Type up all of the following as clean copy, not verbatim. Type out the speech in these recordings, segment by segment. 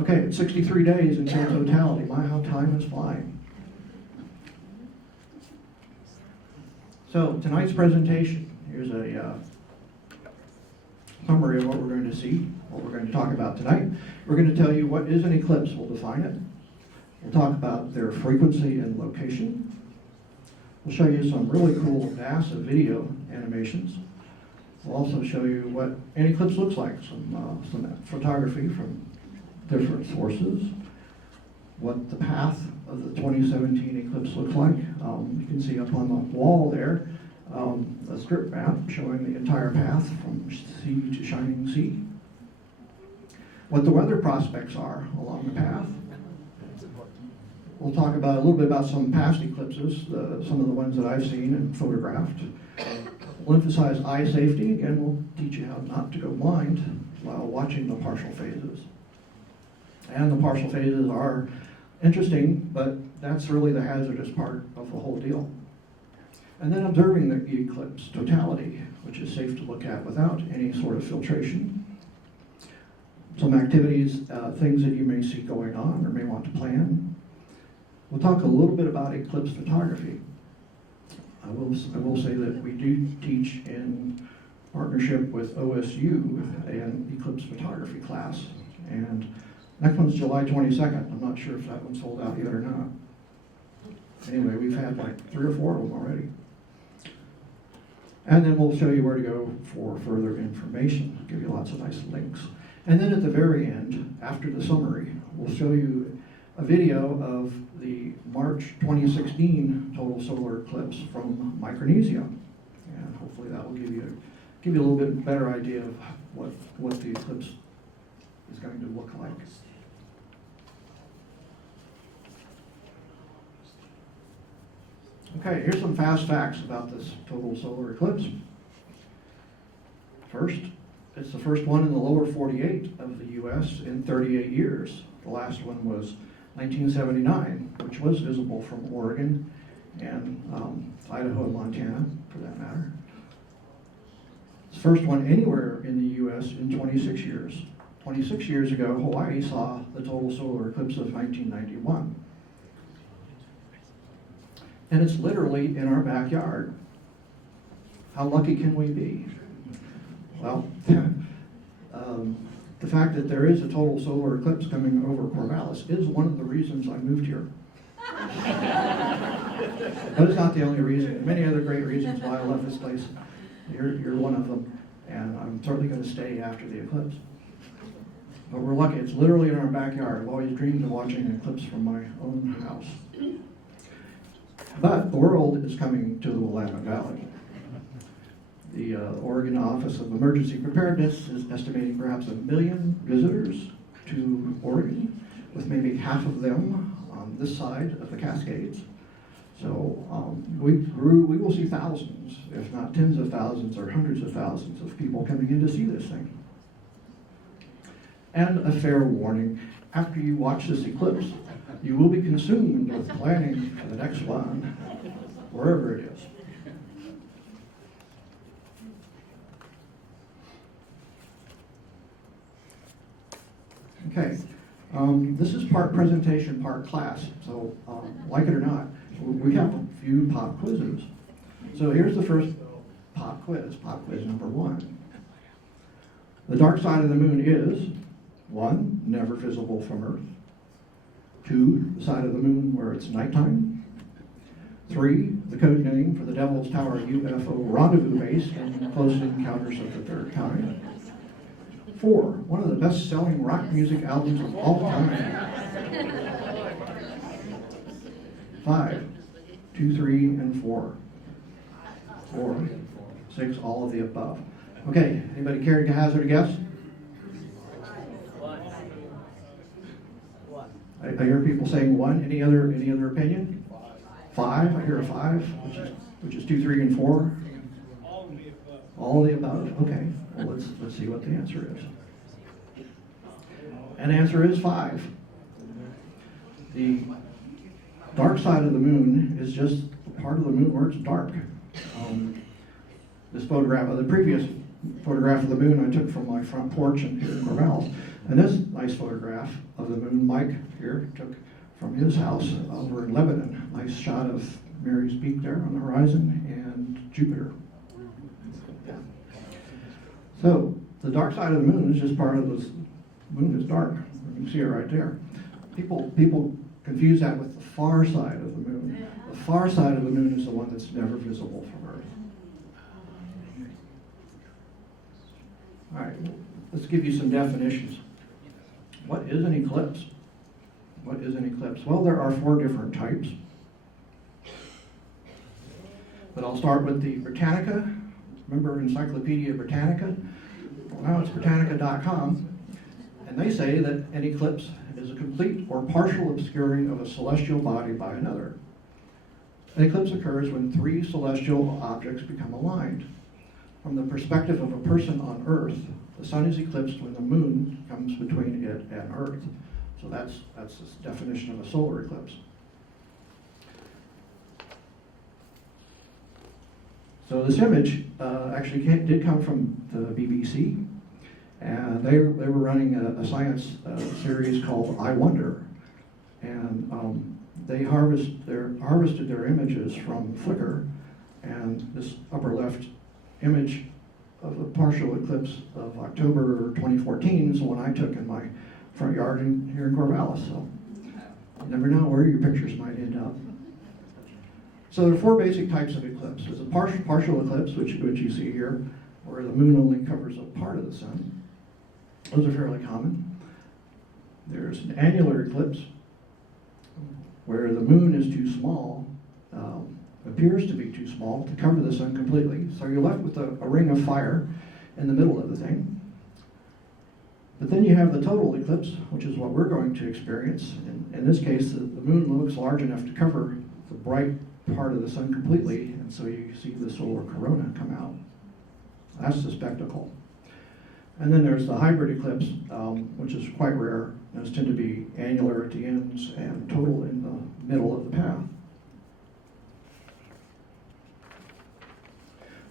Okay, it's 63 days until totality. My, how time is flying. So tonight's presentation, here's a summary of what we're going to see, what we're going to talk about tonight. We're going to tell you what is an eclipse. We'll define it. We'll talk about their frequency and location. We'll show you some really cool NASA video animations. We'll also show you what an eclipse looks like, some photography from different sources, what the path of the 2017 eclipse looks like. You can see up on the wall there a strip map showing the entire path from sea to shining sea. What the weather prospects are along the path. We'll talk about a little bit about some past eclipses, some of the ones that I've seen and photographed. We'll emphasize eye safety. Again, we'll teach you how not to go blind while watching the partial phases. And the partial phases are interesting, but that's really the hazardous part of the whole deal. And then observing the eclipse totality, which is safe to look at without any sort of filtration. Some activities, things that you may see going on or may want to plan. We'll talk a little bit about eclipse photography. I will say that we do teach in partnership with OSU an eclipse photography class. And next one's July 22nd. I'm not sure if that one's sold out yet or not. Anyway, we've had like 3 or 4 of them already. And then we'll show you where to go for further information. Give you lots of nice links. And then at the very end, after the summary, we'll show you a video of the March 2016 total solar eclipse from Micronesia. And hopefully that will give you a little bit better idea of what the eclipse is going to look like. Okay, here's some fast facts about this total solar eclipse. First, it's the first one in the lower 48 of the U.S. in 38 years. The last one was 1979, which was visible from Oregon and Idaho and Montana, for that matter. It's the first one anywhere in the U.S. in 26 years. 26 years ago, Hawaii saw the total solar eclipse of 1991. And it's literally in our backyard. How lucky can we be? Well, the fact that there is a total solar eclipse coming over Corvallis is one of the reasons I moved here. But it's not the only reason. Many other great reasons why I left this place. You're one of them, and I'm certainly going to stay after the eclipse. But we're lucky. It's literally in our backyard. I've always dreamed of watching an eclipse from my own house. But the world is coming to the Willamette Valley. The Oregon Office of Emergency Preparedness is estimating perhaps 1 million visitors to Oregon, with maybe half of them on this side of the Cascades. So we will see thousands, if not tens of thousands or hundreds of thousands of people coming in to see this thing. And a fair warning, after you watch this eclipse, you will be consumed with planning for the next one, wherever it is. Okay, this is part presentation, part class, so like it or not, we have a few pop quizzes. So here's the first pop quiz number 1. The dark side of the moon is 1, never visible from Earth. 2, the side of the moon where it's nighttime. 3, the code name for the Devil's Tower UFO rendezvous base in Close Encounters of the Third Kind. 4, one of the best-selling rock music albums of all time. 5, 2, 3, and 4. 4, 6, all of the above. Okay, anybody care to hazard a guess? I hear people saying 1. Any other opinion? 5. I hear a 5, which is 2, 3, and 4. All of the above. Okay. Well, let's see what the answer is. And the answer is 5. The dark side of the moon is just the part of the moon where it's dark. This photograph, the previous photograph of the moon I took from my front porch in here in Corvallis, And this nice photograph of the moon Mike here took from his house over in Lebanon. Nice shot of Mary's Peak there on the horizon and Jupiter. Yeah. So the dark side of the moon is just part of this. The moon is dark. You can see it right there. People confuse that with the far side of the moon. The far side of the moon is the one that's never visible from Earth. All right, let's give you some definitions. What is an eclipse? What is an eclipse? Well, there are 4 different types. But I'll start with the Britannica. Remember Encyclopedia Britannica? Well, now it's Britannica.com. And they say that an eclipse is a complete or partial obscuring of a celestial body by another. An eclipse occurs when 3 celestial objects become aligned. From the perspective of a person on Earth, the sun is eclipsed when the moon comes between it and Earth. So that's the definition of a solar eclipse. So this image actually did come from the BBC, and they were running a science series called I Wonder, and they harvested their images from Flickr, and this upper left image of a partial eclipse of October 2014 is the one I took in my front yard here in Corvallis. So you never know where your pictures might end up. So there are 4 basic types of eclipse. There's a partial eclipse, which you see here, where the moon only covers a part of the sun. Those are fairly common. There's an annular eclipse, where the moon is too small, appears to be too small to cover the sun completely. So you're left with a ring of fire in the middle of the thing. But then you have the total eclipse, which is what we're going to experience. In this case, the moon looks large enough to cover the bright part of the sun completely, and so you see the solar corona come out. That's the spectacle. And then there's the hybrid eclipse, which is quite rare. Those tend to be annular at the ends and total in the middle of the path.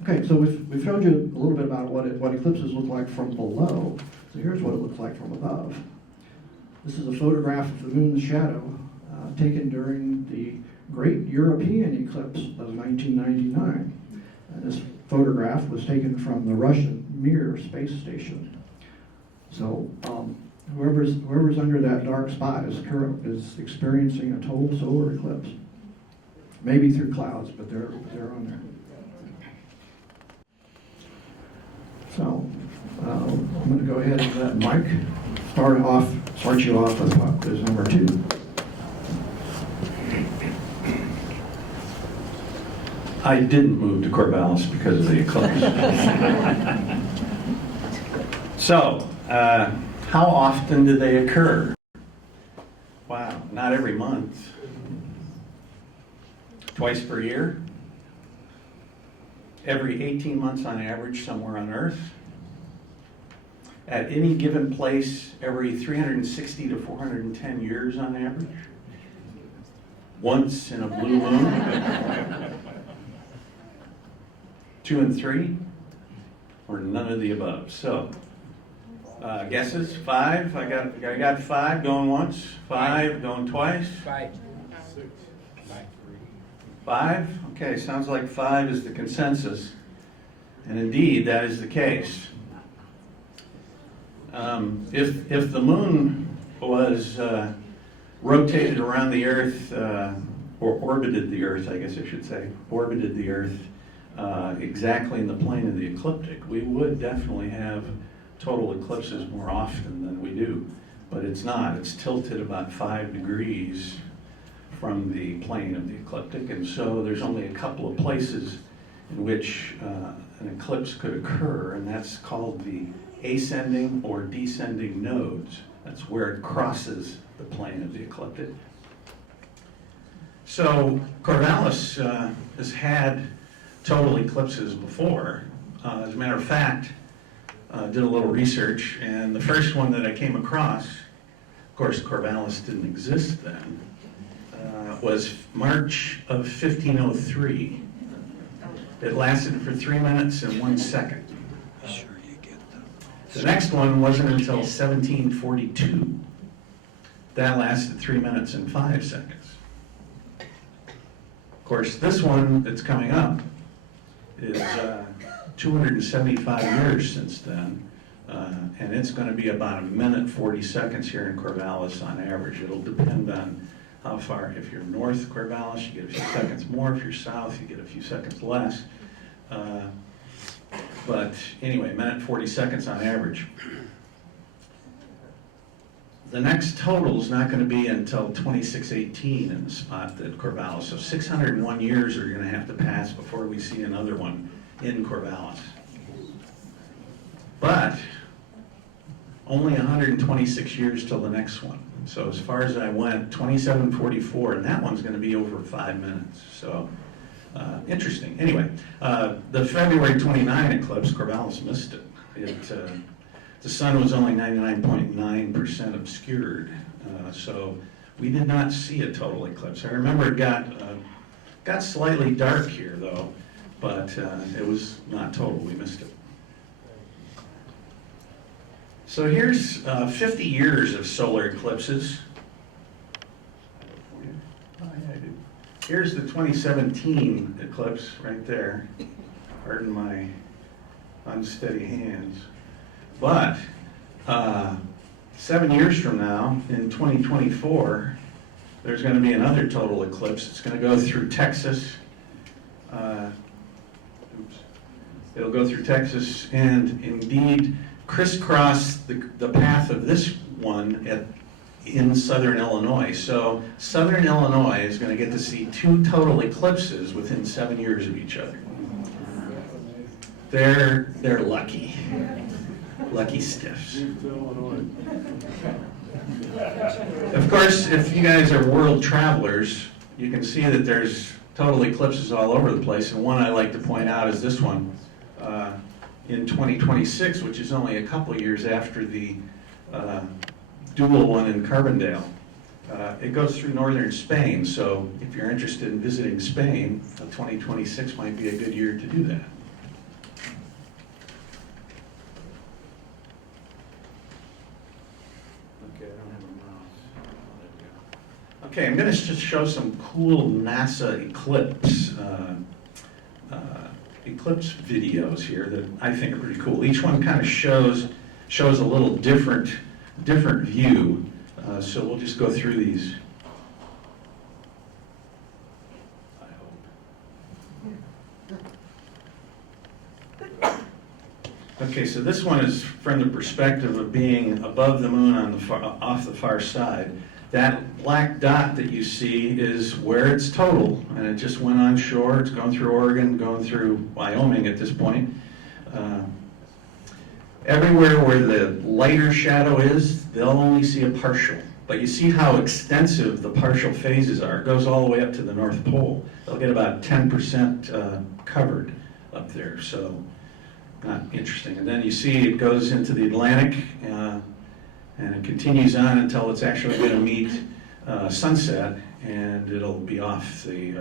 Okay, so we've showed you a little bit about what eclipses look like from below. So here's what it looks like from above. This is a photograph of the moon's shadow taken during the Great European Eclipse of 1999. And this photograph was taken from the Russian Mir space station. So whoever's under that dark spot is experiencing a total solar eclipse. Maybe through clouds, but they're on there. So I'm going to go ahead and let Mike start you off with what is number 2. I didn't move to Corvallis because of the eclipse. So, how often do they occur? Wow, not every month. Twice per year? Every 18 months on average somewhere on Earth? At any given place every 360 to 410 years on average? Once in a blue moon? 2 and 3? Or none of the above? So, guesses? 5? I got 5 going once, 5 going twice. 5. 5? Okay, sounds like 5 is the consensus. And indeed, that is the case. If the moon was rotated around the Earth, or orbited the Earth, I guess I should say, orbited the Earth exactly in the plane of the ecliptic, we would definitely have total eclipses more often than we do. But it's not. It's tilted about 5 degrees from the plane of the ecliptic, and so there's only a couple of places in which an eclipse could occur, and that's called the ascending or descending nodes. That's where it crosses the plane of the ecliptic. So Corvallis has had total eclipses before. As a matter of fact, did a little research, and the first one that I came across, of course Corvallis didn't exist then, was March of 1503. It lasted for 3 minutes and 1 second. The next one wasn't until 1742. That lasted 3 minutes and 5 seconds. Of course, this one that's coming up is 275 years since then, and it's going to be about 1 minute 40 seconds here in Corvallis on average. It'll depend on how far. If you're north Corvallis, you get a few seconds more. If you're south, you get a few seconds less. But anyway, 1 minute 40 seconds on average. The next total is not going to be until 2618 in the spot at Corvallis. So 601 years are going to have to pass before we see another one in Corvallis. But only 126 years till the next one. So as far as I went, 2744, and that one's going to be over 5 minutes. So interesting. Anyway, the February 29 eclipse, Corvallis missed it. The sun was only 99.9% obscured, so we did not see a total eclipse. I remember it got slightly dark here, though, but it was not total. We missed it. So here's 50 years of solar eclipses. Here's the 2017 eclipse right there. Pardon my unsteady hands. But 7 years from now, in 2024, there's going to be another total eclipse. It's going to go through Texas. It'll go through Texas and indeed crisscross the path of this one in southern Illinois. So southern Illinois is going to get to see 2 total eclipses within 7 years of each other. They're lucky. Lucky stiffs. Of course, if you guys are world travelers, you can see that there's total eclipses all over the place, and one I like to point out is this one in 2026, which is only a couple years after the dual one in Carbondale. It goes through northern Spain, so if you're interested in visiting Spain, 2026 might be a good year to do that. Okay, I'm going to just show some cool NASA eclipse videos here that I think are pretty cool. Each one kind of shows a little different view. So we'll just go through these. I hope. Okay, so this one is from the perspective of being above the moon on off the far side. That black dot that you see is where it's total, and it just went on shore. It's going through Oregon, going through Wyoming at this point. Everywhere where the lighter shadow is, they'll only see a partial. But you see how extensive the partial phases are. It goes all the way up to the North Pole. They'll get about 10% covered up there, so not interesting. And then you see it goes into the Atlantic, and it continues on until it's actually going to meet sunset, and it'll be off the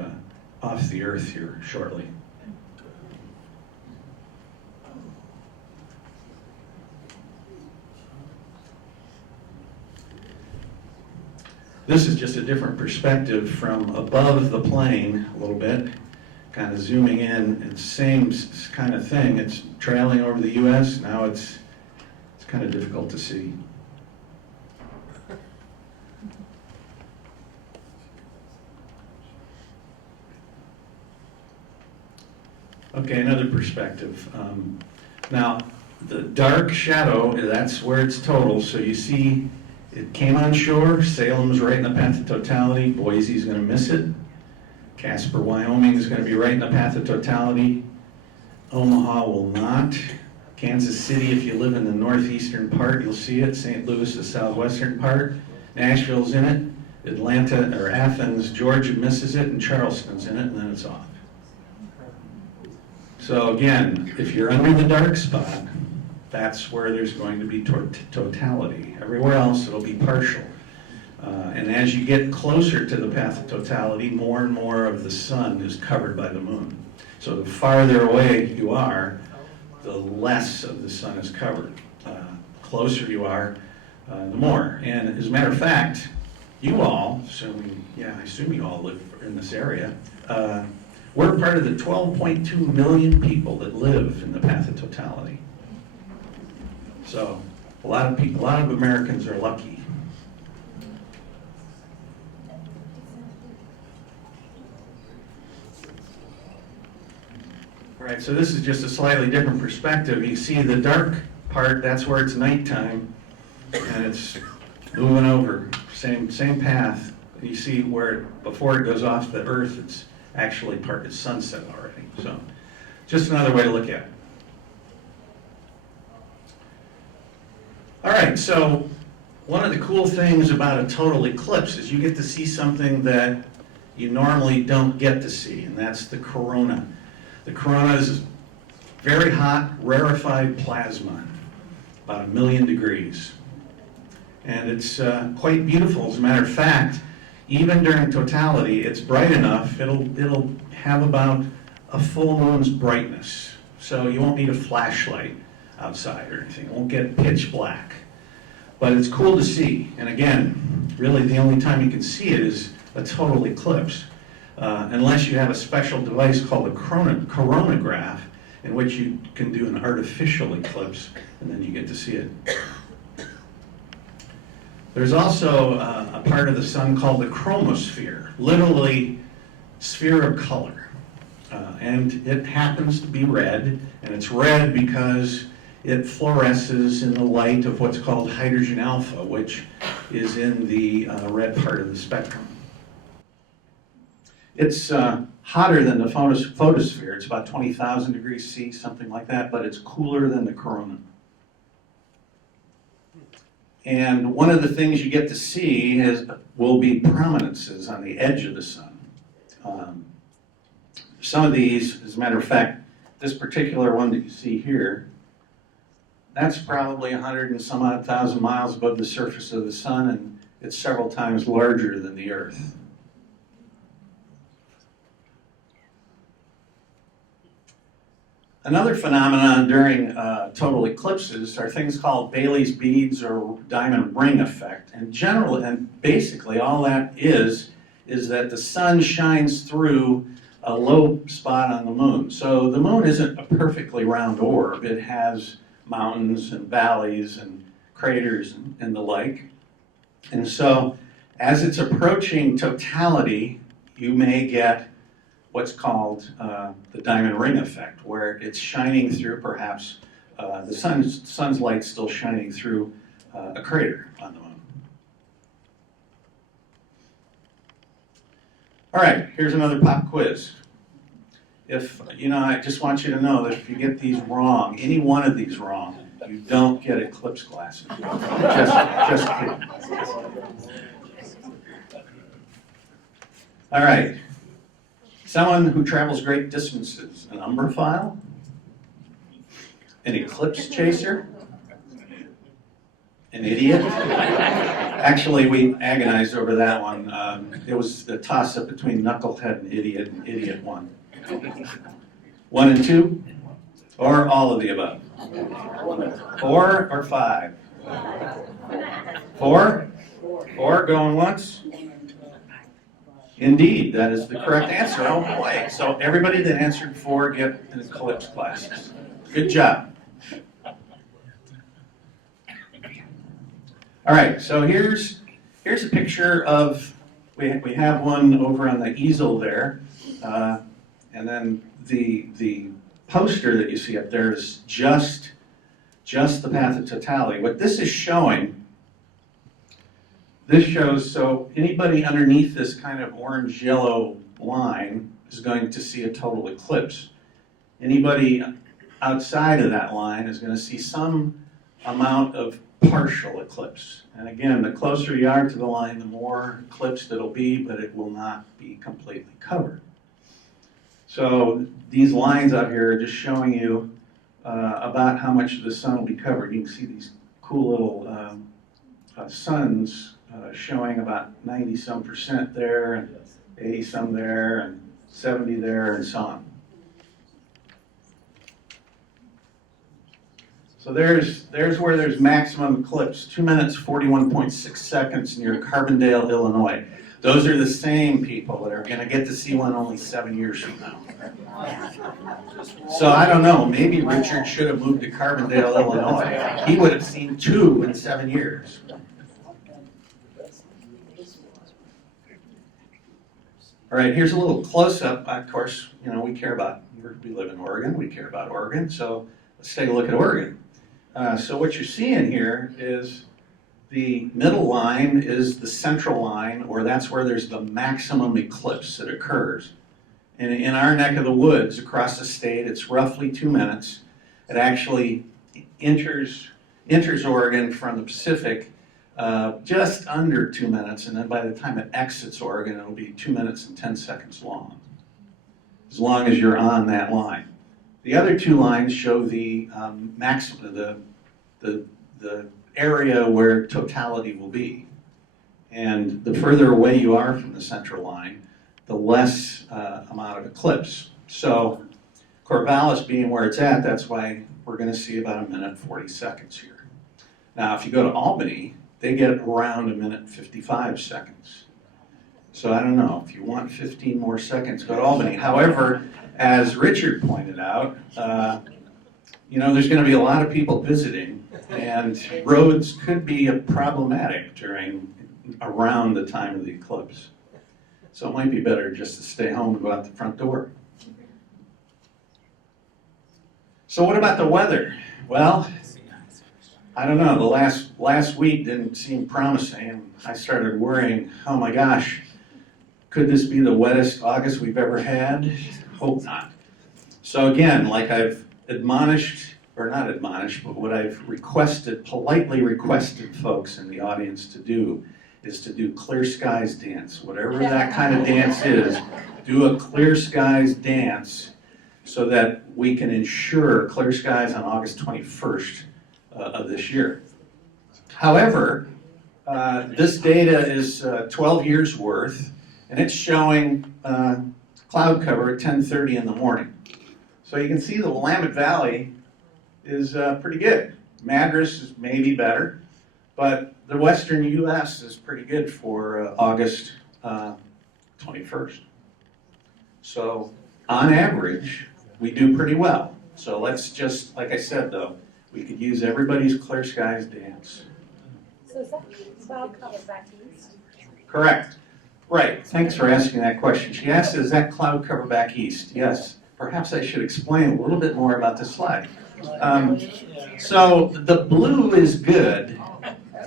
Earth here shortly. This is just a different perspective from above the plane a little bit, kind of zooming in. It's same kind of thing. It's trailing over the U.S. Now it's kind of difficult to see. Okay, another perspective. Now, the dark shadow, that's where it's total. So you see it came on shore. Salem's right in the path of totality. Boise's going to miss it. Casper, Wyoming is going to be right in the path of totality. Omaha will not. Kansas City, if you live in the northeastern part, you'll see it. St. Louis, the southwestern part. Nashville's in it. Atlanta, or Athens, Georgia misses it, and Charleston's in it, and then it's off. So again, if you're under the dark spot, that's where there's going to be totality. Everywhere else, it'll be partial. And as you get closer to the path of totality, more and more of the sun is covered by the moon. So the farther away you are, the less of the sun is covered. closer you are, the more. And as a matter of fact, you all, I assume you all live in this area, we're part of the 12.2 million people that live in the path of totality. So a lot of Americans are lucky. All right, so this is just a slightly different perspective. You see the dark part, that's where it's nighttime, and it's moving over, same path. You see where before it goes off the Earth, it's actually it's sunset already. So just another way to look at it. All right, so one of the cool things about a total eclipse is you get to see something that you normally don't get to see, and that's the corona. The corona is very hot, rarefied plasma, about 1 million degrees. And it's quite beautiful. As a matter of fact, even during totality, it's bright enough, it'll have about a full moon's brightness. So you won't need a flashlight outside or anything. It won't get pitch black. But it's cool to see. And again, really the only time you can see it is a total eclipse. Unless you have a special device called a coronagraph, in which you can do an artificial eclipse, and then you get to see it. There's also a part of the sun called the chromosphere, literally sphere of color. And it happens to be red, and it's red because it fluoresces in the light of what's called hydrogen alpha, which is in the red part of the spectrum. It's hotter than the photosphere. It's about 20,000 degrees C, something like that, but it's cooler than the corona. And one of the things you get to see will be prominences on the edge of the sun. Some of these, as a matter of fact, this particular one that you see here, that's probably 100 and some odd thousand miles above the surface of the sun, and it's several times larger than the Earth. Another phenomenon during total eclipses are things called Bailey's beads or diamond ring effect. And basically all that is that the sun shines through a low spot on the moon. So the moon isn't a perfectly round orb. It has mountains and valleys and craters and the like. And so as it's approaching totality, you may get what's called the diamond ring effect, where it's shining through perhaps the sun's light still shining through a crater on the moon. All right, here's another pop quiz. I just want you to know that if you get these wrong, any one of these wrong, you don't get eclipse glasses. Just kidding. All right. Someone who travels great distances, an umbrophile, an eclipse chaser, an idiot. Actually, we agonized over that one. It was the toss-up between knucklehead and idiot won. 1 and 2, or all of the above? 4 or 5? 4? 4 going once? Indeed, that is the correct answer. Oh boy. So everybody that answered 4 get an eclipse glasses. Good job. All right, so here's a picture of, we have one over on the easel there, and then the poster that you see up there is just the path of totality. What this is showing, this shows, so anybody underneath this kind of orange-yellow line is going to see a total eclipse. Anybody outside of that line is going to see some amount of partial eclipse. And again, the closer you are to the line, the more eclipsed it'll be, but it will not be completely covered. So these lines out here are just showing you about how much of the sun will be covered. You can see these cool little suns showing about 90-some% there, and 80-some there, and 70 there, and so on. So there's where there's maximum eclipse, 2 minutes, 41.6 seconds near Carbondale, Illinois. Those are the same people that are going to get to see one only 7 years from now. So I don't know, maybe Richard should have moved to Carbondale, Illinois. He would have seen 2 in 7 years. All right, here's a little close-up. Of course, you know, we live in Oregon, we care about Oregon, so let's take a look at Oregon. So what you're seeing here is the middle line is the central line, or that's where there's the maximum eclipse that occurs. And in our neck of the woods across the state, it's roughly 2 minutes. It actually enters Oregon from the Pacific just under 2 minutes, and then by the time it exits Oregon, it'll be 2 minutes and 10 seconds long, as long as you're on that line. The other 2 lines show the maximum, the area where totality will be. And the further away you are from the central line, the less amount of eclipse. So Corvallis being where it's at, that's why we're going to see about 1 minute 40 seconds here. Now, if you go to Albany, they get around 1 minute 55 seconds. So I don't know, if you want 15 more seconds, go to Albany. However, as Richard pointed out, you know, there's going to be a lot of people visiting, and roads could be problematic around the time of the eclipse. So it might be better just to stay home and go out the front door. So what about the weather? Well, I don't know, the last week didn't seem promising, and I started worrying, oh my gosh, could this be the wettest August we've ever had? Hope not. So again, like I've admonished, or not admonished, but what I've politely requested folks in the audience to do is to do clear skies dance. Whatever that kind of dance is, do a clear skies dance so that we can ensure clear skies on August 21st of this year. However, this data is 12 years worth, and it's showing cloud cover at 10:30 in the morning. So you can see the Willamette Valley is pretty good. Madras is maybe better, but the western U.S. is pretty good for August 21st. So on average, we do pretty well. So let's just, like I said though, we could use everybody's clear skies dance. So is that cloud cover back east? Correct. Right, thanks for asking that question. She asked, is that cloud cover back east? Yes. Perhaps I should explain a little bit more about this slide. So the blue is good.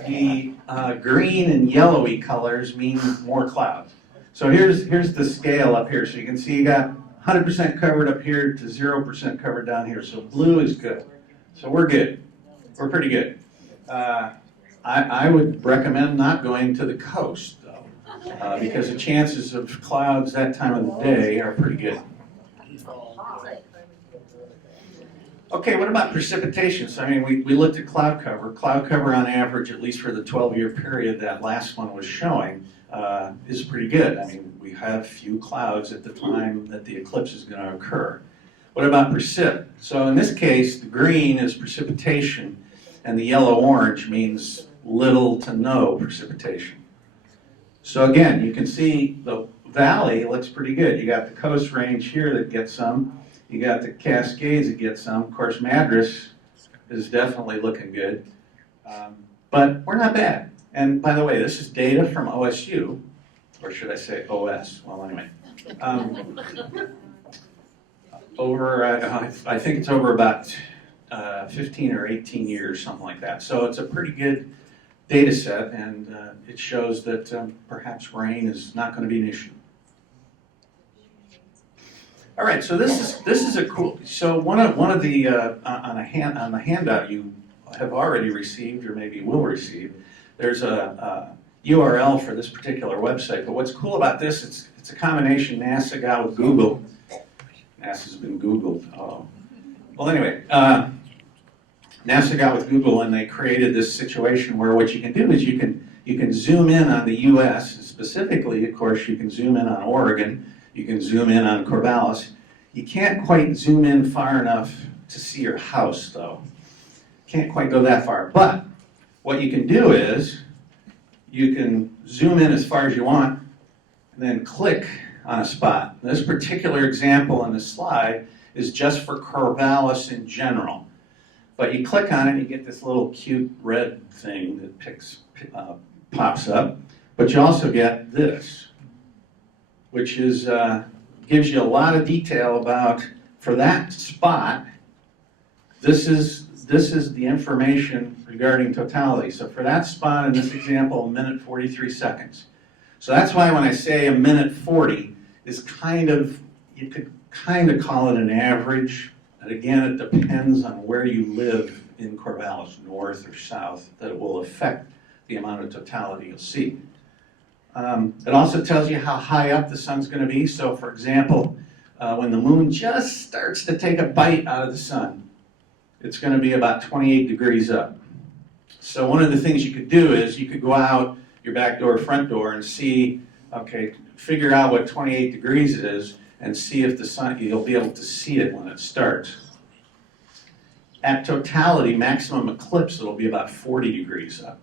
The green and yellowy colors mean more clouds. So here's the scale up here. So you can see you got 100% covered up here to 0% covered down here. So blue is good. So we're good. We're pretty good. I would recommend not going to the coast, though, because the chances of clouds that time of the day are pretty good. Okay, what about precipitation? So, I mean, we looked at cloud cover. Cloud cover on average, at least for the 12-year period that last one was showing, is pretty good. I mean, we have few clouds at the time that the eclipse is going to occur. What about precip? So in this case, the green is precipitation, and the yellow-orange means little to no precipitation. So again, you can see the valley looks pretty good. You got the Coast Range here that gets some. You got the Cascades that get some. Of course, Madras is definitely looking good. But we're not bad. And by the way, this is data from OSU, or should I say OS? Well, anyway. I think it's over about 15 or 18 years, something like that. So it's a pretty good data set, and it shows that perhaps rain is not going to be an issue. All right, so this is a cool. So one of the on the handout you have already received, or maybe will receive, there's a URL for this particular website. But what's cool about this? It's a combination NASA got with Google. NASA's been Googled. Oh. Well, anyway, NASA got with Google, and they created this situation where what you can do is you can zoom in on the U.S. Specifically, of course, you can zoom in on Oregon. You can zoom in on Corvallis. You can't quite zoom in far enough to see your house, though. can't quite go that far. But what you can do is you can zoom in as far as you want and then click on a spot. This particular example on this slide is just for Corvallis in general. But you click on it and you get this little cute red thing that pops up. But you also get this, which is gives you a lot of detail about, for that spot, this is the information regarding totality. So for that spot in this example, 1 minute 43 seconds. So that's why when I say 1 minute 40 is you could kind of call it an average. And again, it depends on where you live in Corvallis, north or south, that will affect the amount of totality you'll see. It also tells you how high up the sun's going to be. So for example, when the moon just starts to take a bite out of the sun, it's going to be about 28 degrees up. So one of the things you could do is you could go out your back door, front door, and see, okay, figure out what 28 degrees is, and see if the sun, you'll be able to see it when it starts. At totality, maximum eclipse, it'll be about 40 degrees up.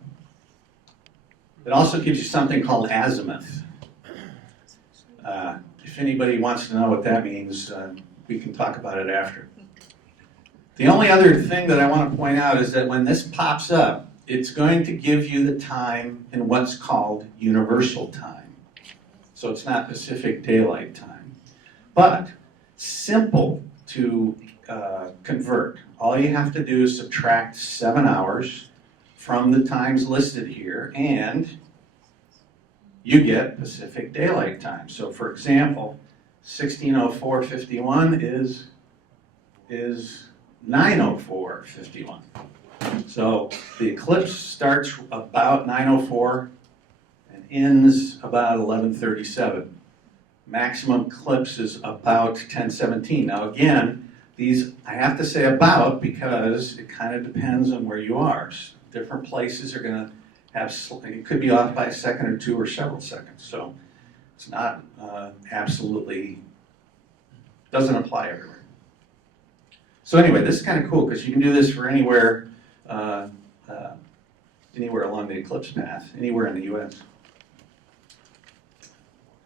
It also gives you something called azimuth. If anybody wants to know what that means, we can talk about it after. The only other thing that I want to point out is that when this pops up, it's going to give you the time in what's called universal time. So it's not Pacific Daylight Time. But simple to convert. All you have to do is subtract 7 hours from the times listed here, and you get Pacific Daylight Time. So for example, 16:04:51 is 9:04:51. So the eclipse starts about 9:04 and ends about 11:37. Maximum eclipse is about 10:17. Now again, these I have to say about because it kind of depends on where you are. Different places are going to have, it could be off by a second or two or several seconds. So it's not absolutely, doesn't apply everywhere. So anyway, this is kind of cool because you can do this for anywhere, anywhere along the eclipse path, anywhere in the US.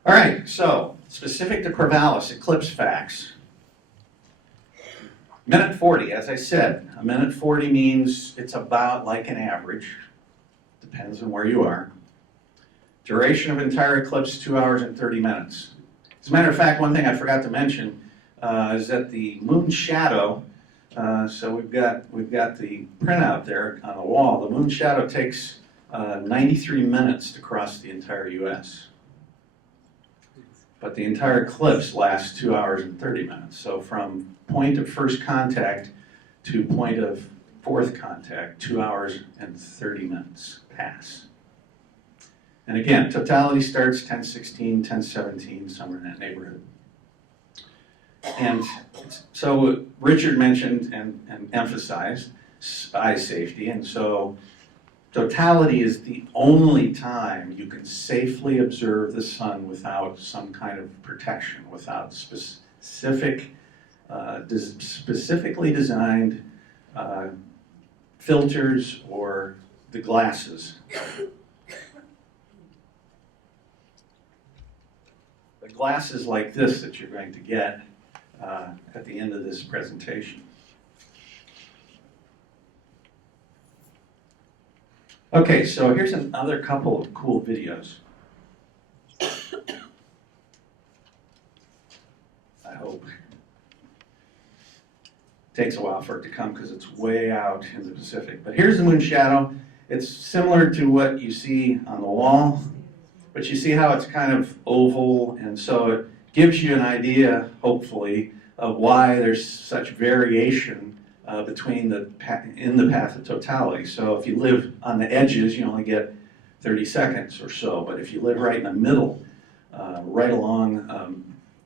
All right, so specific to Corvallis, eclipse facts. Minute 40, as I said, a minute 40 means it's about like an average. Depends on where you are. Duration of entire eclipse, 2 hours and 30 minutes. As a matter of fact, one thing I forgot to mention is that the moon shadow, so we've got the printout there on the wall. The moon shadow takes 93 minutes to cross the entire US. But the entire eclipse lasts 2 hours and 30 minutes. So from point of first contact to point of fourth contact, 2 hours and 30 minutes pass. And again, totality starts 10:16, 10:17, somewhere in that neighborhood. And so Richard mentioned and emphasized eye safety, and so totality is the only time you can safely observe the sun without some kind of protection, without specifically designed filters or the glasses. The glasses like this that you're going to get at the end of this presentation. Okay, so here's another couple of cool videos. I hope. Takes a while for it to come because it's way out in the Pacific. But here's the moon shadow. It's similar to what you see on the wall, but you see how it's kind of oval, and so it gives you an idea, hopefully, of why there's such variation between in the path of totality. So if you live on the edges, you only get 30 seconds or so, but if you live right in the middle, right along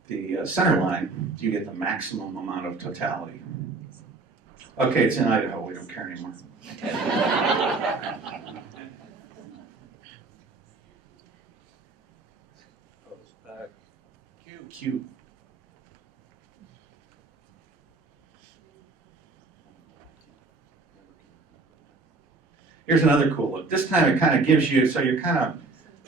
the center line, you get the maximum amount of totality. Okay, it's in Idaho, we don't care anymore. Q. Here's another cool look. This time it kind of gives you, so you're kind of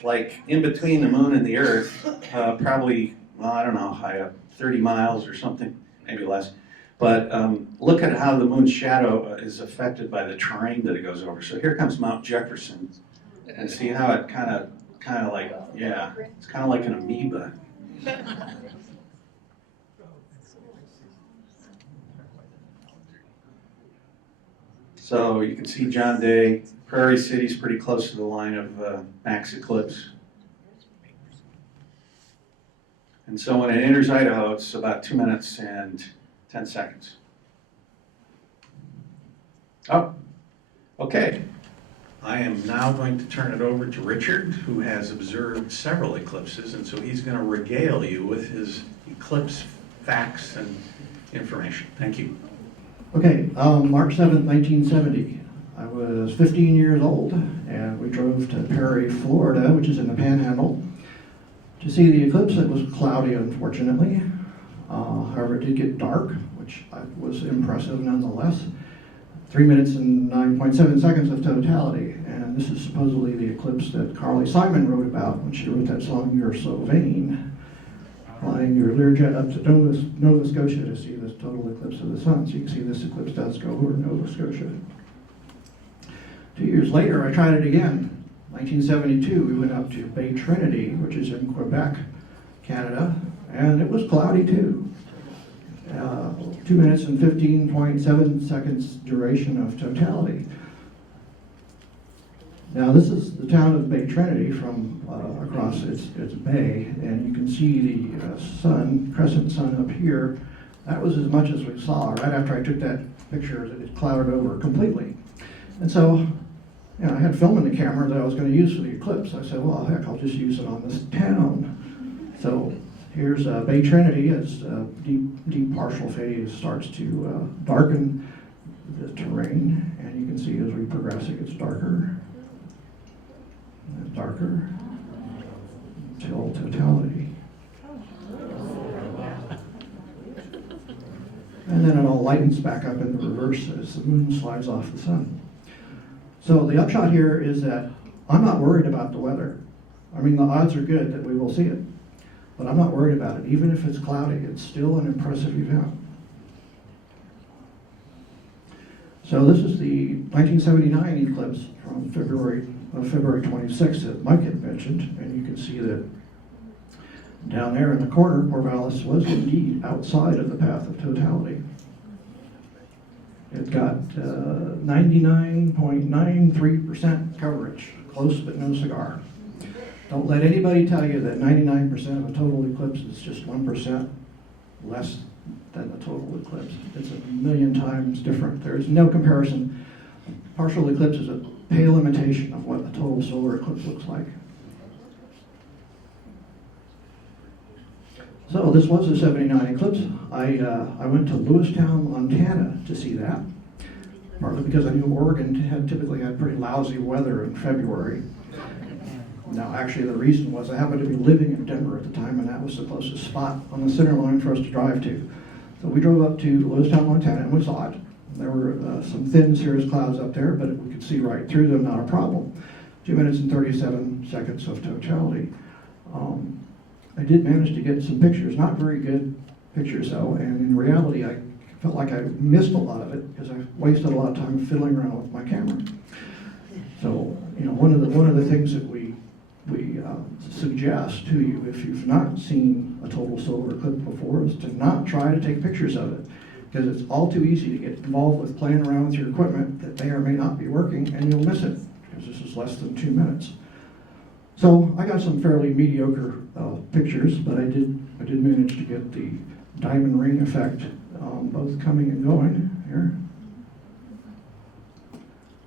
like in between the moon and the Earth, probably, well, I don't know, high up, 30 miles or something, maybe less. But look at how the moon's shadow is affected by the terrain that it goes over. So here comes Mount Jefferson, and see how it kind of like, yeah, it's kind of like an amoeba. So you can see John Day, Prairie City's pretty close to the line of max eclipse. And so when it enters Idaho, it's about 2 minutes and 10 seconds. Oh, okay. I am now going to turn it over to Richard, who has observed several eclipses, and so he's going to regale you with his eclipse facts and information. Thank you. Okay, March 7th, 1970. I was 15 years old, and we drove to Perry, Florida, which is in the Panhandle, to see the eclipse. It was cloudy, unfortunately. However, it did get dark, which was impressive nonetheless. 3 minutes and 9.7 seconds of totality, and this is supposedly the eclipse that Carly Simon wrote about when she wrote that song, You're So Vain, flying your Learjet up to Nova Scotia to see this total eclipse of the sun. So you can see this eclipse does go over Nova Scotia. 2 years later, I tried it again. 1972, we went up to Bay Trinity, which is in Quebec, Canada, and it was cloudy too. 2 minutes and 15.7 seconds duration of totality. Now this is the town of Bay Trinity from across its bay, and you can see the sun, crescent sun up here. That was as much as we saw. Right after I took that picture, it clouded over completely. And so, I had film in the camera that I was going to use for the eclipse. I said, well, heck, I'll just use it on this town. So here's Bay Trinity as deep partial phase starts to darken the terrain, and you can see as we progress it gets darker and darker until totality. And then it all lightens back up in the reverse as the moon slides off the sun. So the upshot here is that I'm not worried about the weather. I mean, the odds are good that we will see it, but I'm not worried about it. Even if it's cloudy, it's still an impressive event. So this is the 1979 eclipse from February 26th that Mike had mentioned, and you can see that down there in the corner, Corvallis was indeed outside of the path of totality. It got 99.93% coverage, close but no cigar. Don't let anybody tell you that 99% of a total eclipse is just 1% less than the total eclipse. It's a million times different. There is no comparison. Partial eclipse is a pale imitation of what a total solar eclipse looks like. So this was a 79 eclipse. I went to Lewistown, Montana to see that, partly because I knew Oregon typically had pretty lousy weather in February. Now, actually, the reason was I happened to be living in Denver at the time, and that was the closest spot on the center line for us to drive to. So we drove up to Lewistown, Montana, and we saw it. There were some thin cirrus clouds up there, but we could see right through them, not a problem. 2 minutes and 37 seconds of totality. I did manage to get some pictures, not very good pictures though, and in reality I felt like I missed a lot of it because I wasted a lot of time fiddling around with my camera. So, one of the things that we suggest to you, if you've not seen a total solar eclipse before, is to not try to take pictures of it, because it's all too easy to get involved with playing around with your equipment that may or may not be working, and you'll miss it, because this is less than 2 minutes. So I got some fairly mediocre pictures, but I did manage to get the diamond ring effect, both coming and going here.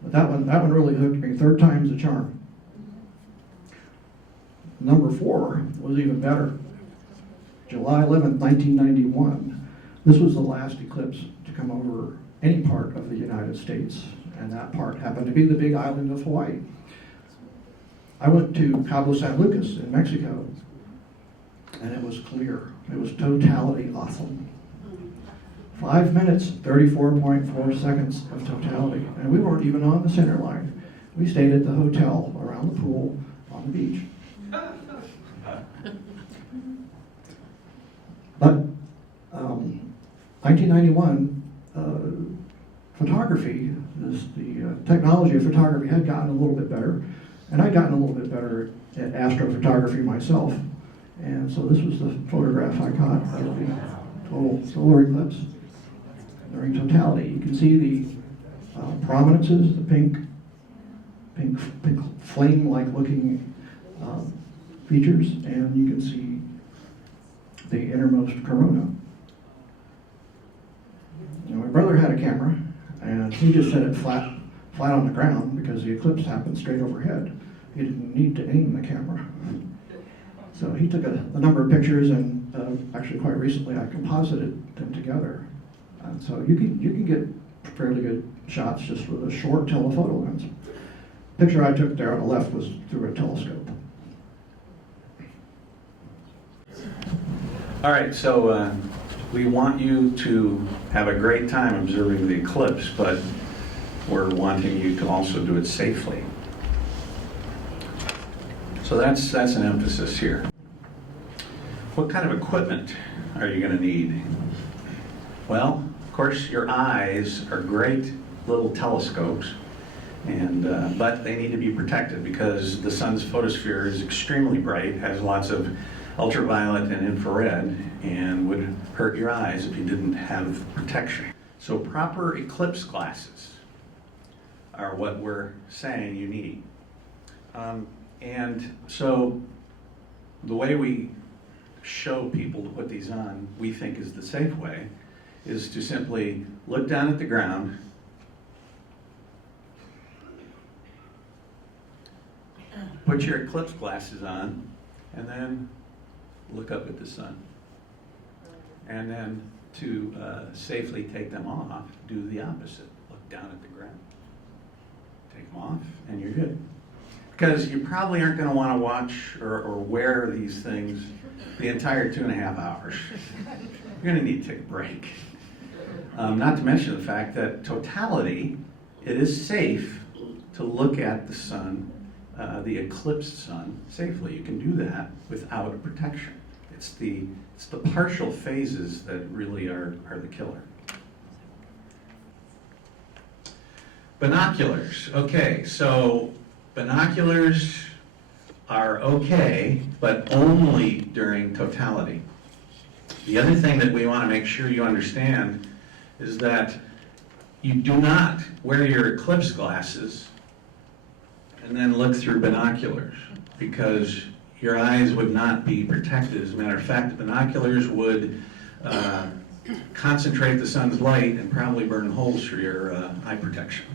But that one really hooked me. Third time's the charm. Number 4 was even better. July 11th, 1991. This was the last eclipse to come over any part of the United States, and that part happened to be the big island of Hawaii. I went to Cabo San Lucas in Mexico, and it was clear. It was totality awesome. 5 minutes, 34.4 seconds of totality, and we weren't even on the center line. We stayed at the hotel around the pool on the beach. But 1991, photography, the technology of photography had gotten a little bit better, and I'd gotten a little bit better at astrophotography myself. And so this was the photograph I caught of the total solar eclipse during totality. You can see the prominences, the pink flame-like looking features, and you can see the innermost corona. Now, my brother had a camera, and he just set it flat on the ground because the eclipse happened straight overhead. He didn't need to aim the camera. So he took a number of pictures, and actually quite recently I composited them together. And so you can get fairly good shots just with a short telephoto lens. The picture I took there on the left was through a telescope. All right, so we want you to have a great time observing the eclipse, but we're wanting you to also do it safely. So that's an emphasis here. What kind of equipment are you going to need? Well, of course, your eyes are great little telescopes, and but they need to be protected because the sun's photosphere is extremely bright, has lots of ultraviolet and infrared, and would hurt your eyes if you didn't have protection. So proper eclipse glasses are what we're saying you need. And so the way we show people to put these on, we think is the safe way, is to simply look down at the ground, put your eclipse glasses on, and then look up at the sun. And then to safely take them off, do the opposite. Look down at the ground. Take them off, and you're good. Because you probably aren't going to want to watch or wear these things the entire 2.5 hours. You're going to need to take a break. Not to mention the fact that totality, it is safe to look at the sun, the eclipsed sun, safely. You can do that without a protection. It's the partial phases that really are the killer. Binoculars. Okay, so binoculars are okay, but only during totality. The other thing that we want to make sure you understand is that you do not wear your eclipse glasses and then look through binoculars, because your eyes would not be protected. As a matter of fact, the binoculars would concentrate the sun's light and probably burn holes through your eye protection.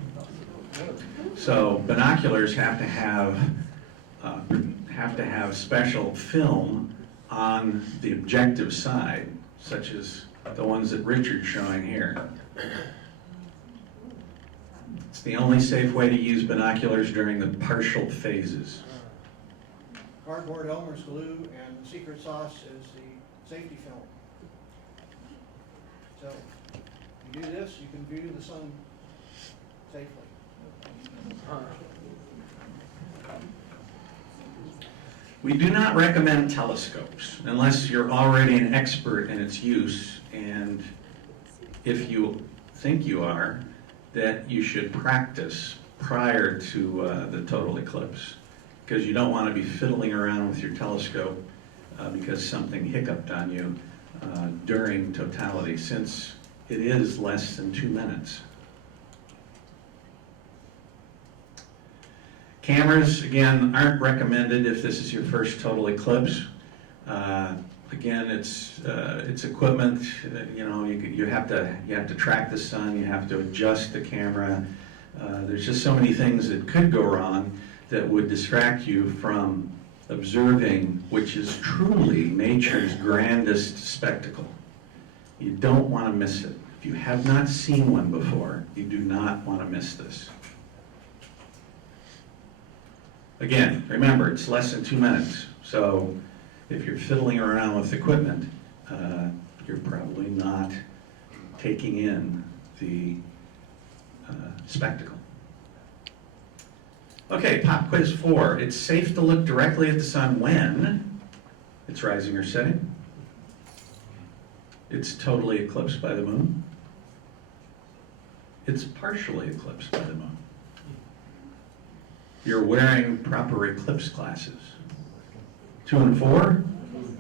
So binoculars have to have special film on the objective side, such as the ones that Richard's showing here. It's the only safe way to use binoculars during the partial phases. Cardboard, Elmer's glue, and the secret sauce is the safety film. So you do this, you can view the sun safely. We do not recommend telescopes unless you're already an expert in its use, and if you think you are, that you should practice prior to the total eclipse, because you don't want to be fiddling around with your telescope because something hiccuped on you during totality, since it is less than 2 minutes. Cameras, again, aren't recommended if this is your first total eclipse. Again, it's equipment. You have to track the sun. You have to adjust the camera. There's just so many things that could go wrong that would distract you from observing, which is truly nature's grandest spectacle. You don't want to miss it. If you have not seen one before, you do not want to miss this. Again, remember, it's less than 2 minutes, so if you're fiddling around with equipment, you're probably not taking in the spectacle. Okay, pop quiz 4. It's safe to look directly at the sun when it's rising or setting. It's totally eclipsed by the moon. It's partially eclipsed by the moon. You're wearing proper eclipse glasses. 2 and 4,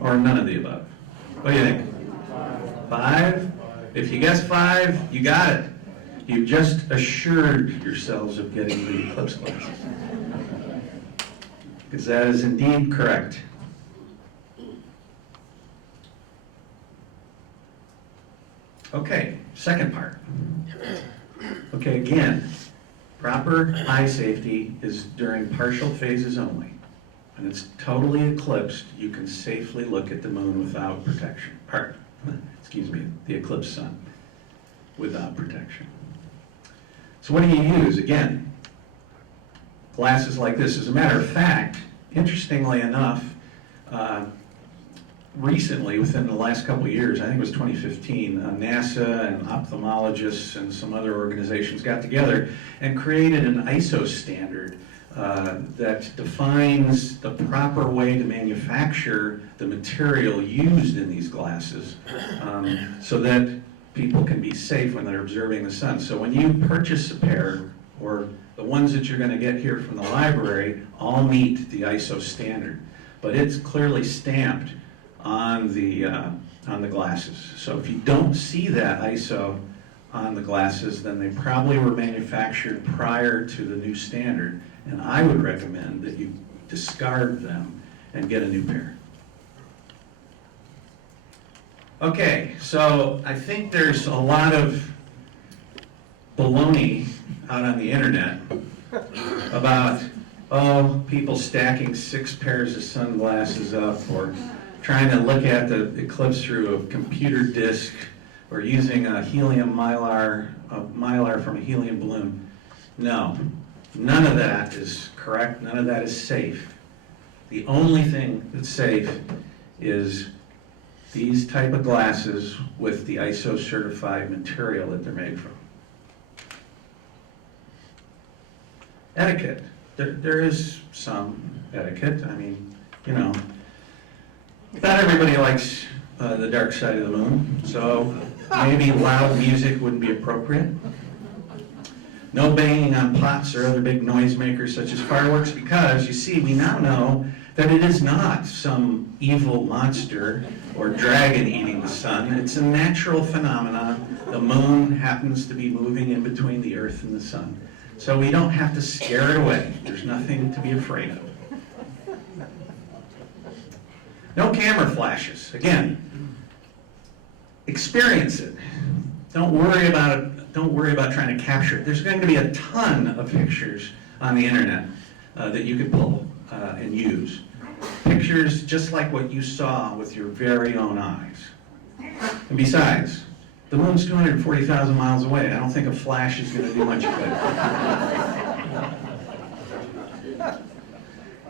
or none of the above? What do you think? 5? If you guess 5, you got it. You've just assured yourselves of getting the eclipse glasses. Because that is indeed correct. Okay, second part. Okay, again, proper eye safety is during partial phases only. When it's totally eclipsed, you can safely look at the moon without protection. Excuse me, the eclipsed sun, without protection. So what do you use? Again, glasses like this. As a matter of fact, interestingly enough, recently, within the last couple of years, I think it was 2015, NASA and ophthalmologists and some other organizations got together and created an ISO standard that defines the proper way to manufacture the material used in these glasses so that people can be safe when they're observing the sun. So when you purchase a pair, or the ones that you're going to get here from the library, all meet the ISO standard. But it's clearly stamped on the glasses. So if you don't see that ISO on the glasses, then they probably were manufactured prior to the new standard. And I would recommend that you discard them and get a new pair. Okay, so I think there's a lot of baloney out on the internet about, people stacking 6 pairs of sunglasses up, or trying to look at the eclipse through a computer disk, or using a helium mylar from a helium balloon. No, none of that is correct, none of that is safe. The only thing that's safe is these type of glasses with the ISO certified material that they're made from. Etiquette. There is some etiquette. I mean, you know, not everybody likes the dark side of the moon, so maybe loud music wouldn't be appropriate. No banging on pots or other big noisemakers such as fireworks, because, you see, we now know that it is not some evil monster or dragon eating the sun. It's a natural phenomenon. The moon happens to be moving in between the earth and the sun. So we don't have to scare it away. There's nothing to be afraid of. No camera flashes. Again, experience it. Don't worry about it. Don't worry about trying to capture it. There's going to be a ton of pictures on the internet that you could pull and use. Pictures just like what you saw with your very own eyes. And besides, the moon's 240,000 miles away. I don't think a flash is going to do much good.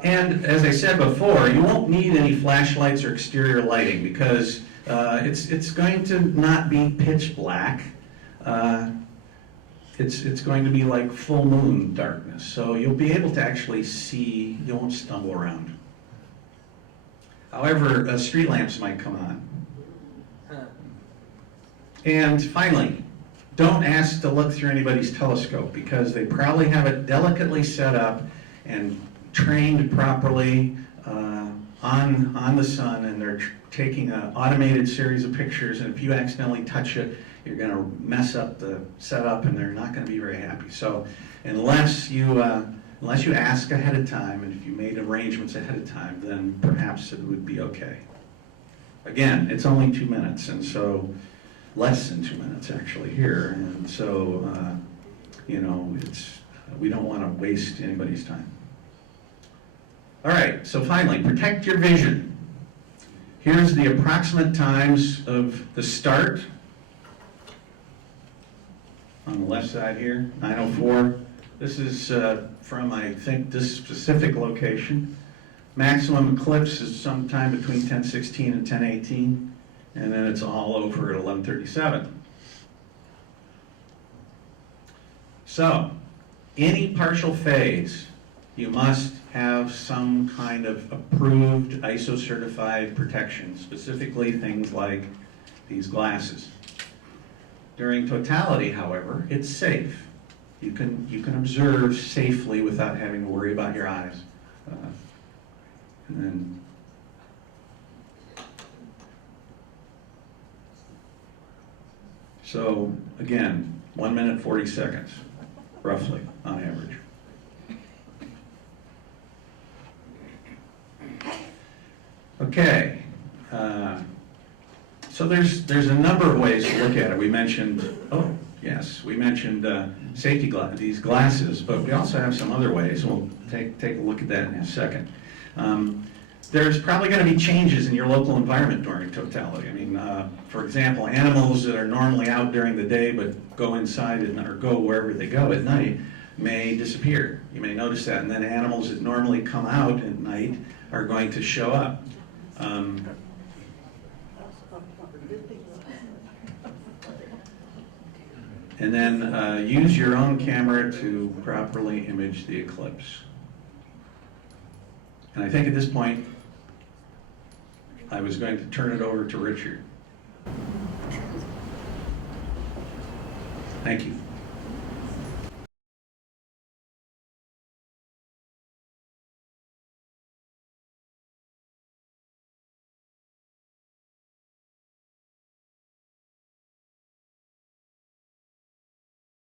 And as I said before, you won't need any flashlights or exterior lighting, because it's going to not be pitch black. It's going to be like full moon darkness. So you'll be able to actually see, you won't stumble around. However, street lamps might come on. And finally, don't ask to look through anybody's telescope, because they probably have it delicately set up and trained properly on the sun, and they're taking an automated series of pictures, and if you accidentally touch it, you're going to mess up the setup, and they're not going to be very happy. So unless you ask ahead of time, and if you made arrangements ahead of time, then perhaps it would be okay. Again, it's only 2 minutes, and so less than 2 minutes actually here, and so we don't want to waste anybody's time. All right, so finally, protect your vision. Here's the approximate times of the start. On the left side here, 9:04. This is from, I think, this specific location. Maximum eclipse is sometime between 10:16 and 10:18, and then it's all over at 11:37. So, any partial phase you must have some kind of approved ISO-certified protection, specifically things like these glasses. During totality, however, it's safe. You can observe safely without having to worry about your eyes. And then so again, 1 minute 40 seconds, roughly, on average. Okay, so there's a number of ways to look at it. We mentioned, safety these glasses, but we also have some other ways. We'll take a look at that in a second. There's probably going to be changes in your local environment during totality. I mean, for example, animals that are normally out during the day but go inside or go wherever they go at night may disappear. You may notice that, and then animals that normally come out at night are going to show up. And then use your own camera to properly image the eclipse. And I think at this point, I was going to turn it over to Richard. Thank you.